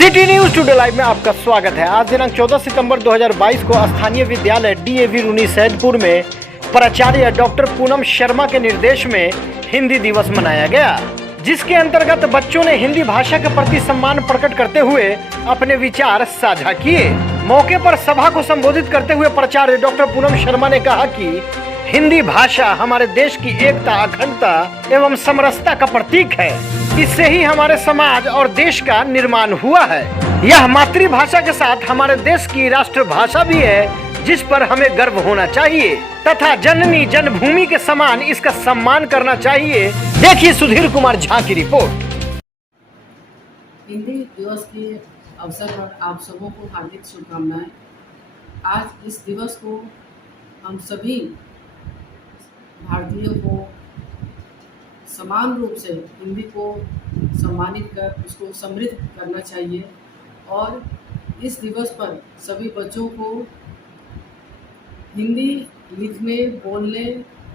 City news today live में आपका स्वागत है। आज दिनांक 14 सितंबर 2022 को स्थानीय विद्यालय डीएवी रूनी सैदपुर में प्राचार्य डॉक्टर पूनम शर्मा के निर्देश में हिंदी दिवस मनाया गया, जिसके अंतर्गत बच्चों ने हिंदी भाषा के प्रति सम्मान प्रकट करते हुए अपने विचार साझा किए। मौके पर सभा को संबोधित करते हुए प्राचार्य डॉक्टर पूनम शर्मा ने कहा कि हिंदी भाषा हमारे देश की एकता, अखंडता एवं समरसता का प्रतीक है। इससे ही हमारे समाज और देश का निर्माण हुआ है। यह मातृभाषा के साथ हमारे देश की राष्ट्रभाषा भी है, जिस पर हमें गर्व होना चाहिए तथा जननी जन्मभूमि के समान इसका सम्मान करना चाहिए। देखिए सुधीर कुमार झा की रिपोर्ट। हिंदी दिवस के अवसर पर आप सबों को हार्दिक शुभकामनाएं। आज इस दिवस को हम सभी भारतीयों को समान रूप से हिंदी को सम्मानित कर उसको समृद्ध करना चाहिए और इस दिवस पर सभी बच्चों को हिंदी लिखने, बोलने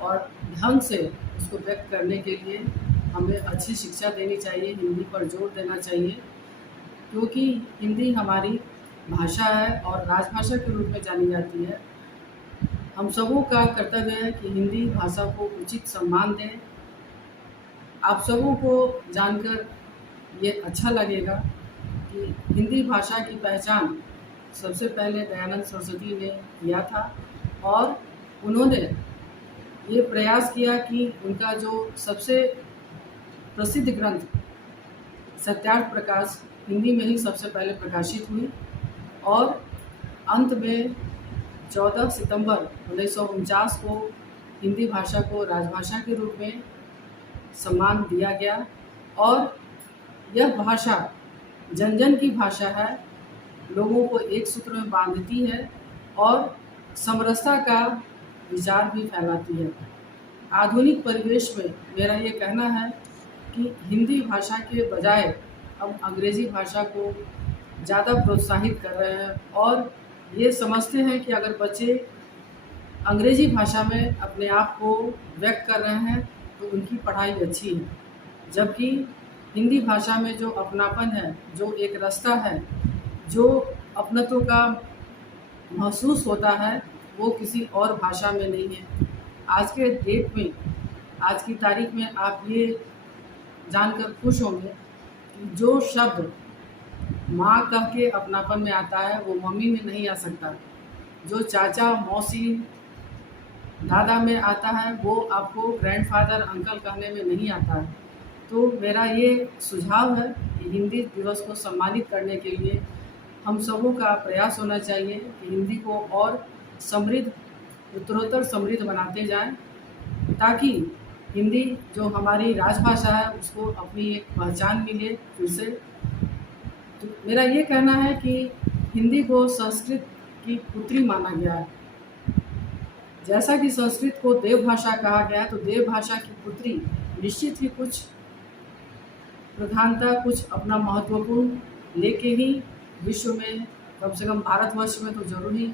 और ढंग से उसको व्यक्त करने के लिए हमें अच्छी शिक्षा देनी चाहिए, हिंदी पर जोर देना चाहिए, क्योंकि हिंदी हमारी भाषा है और राजभाषा के रूप में जानी जाती है। हम सबों का कर्तव्य है कि हिंदी भाषा को उचित सम्मान दें। आप सबों को जानकर ये अच्छा लगेगा कि हिंदी भाषा की पहचान सबसे पहले दयानंद सरस्वती ने किया था और उन्होंने ये प्रयास किया कि उनका जो सबसे प्रसिद्ध ग्रंथ सत्यार्थ प्रकाश हिंदी में ही सबसे पहले प्रकाशित हुई और अंत में 14 सितंबर 1949 को हिंदी भाषा को राजभाषा के रूप में सम्मान दिया गया और यह भाषा जन जन की भाषा है, लोगों को एक सूत्र में बांधती है और समरसता का विचार भी फैलाती है। आधुनिक परिवेश में मेरा ये कहना है कि हिंदी भाषा के बजाय हम अंग्रेज़ी भाषा को ज़्यादा प्रोत्साहित कर रहे हैं और ये समझते हैं कि अगर बच्चे अंग्रेज़ी भाषा में अपने आप को व्यक्त कर रहे हैं तो उनकी पढ़ाई अच्छी है, जबकि हिंदी भाषा में जो अपनापन है, जो एक रास्ता है, जो अपनत्व का महसूस होता है, वो किसी और भाषा में नहीं है। आज के डेट में, आज की तारीख में आप ये जानकर खुश होंगे कि जो शब्द माँ कह के अपनापन में आता है वो मम्मी में नहीं आ सकता, जो चाचा, मौसी, दादा में आता है वो आपको ग्रैंडफादर, अंकल कहने में नहीं आता है। तो मेरा ये सुझाव है कि हिंदी दिवस को सम्मानित करने के लिए हम सबों का प्रयास होना चाहिए कि हिंदी को और समृद्ध, उत्तरोत्तर समृद्ध बनाते जाएं, ताकि हिंदी जो हमारी राजभाषा है उसको अपनी एक पहचान मिले फिर से। तो मेरा ये कहना है कि हिंदी को संस्कृत की पुत्री माना गया है। जैसा कि संस्कृत को देवभाषा कहा गया है, तो देवभाषा की पुत्री निश्चित ही कुछ प्रधानता, कुछ अपना महत्वपूर्ण लेके ही विश्व में, कम से कम भारतवर्ष में तो जरूर ही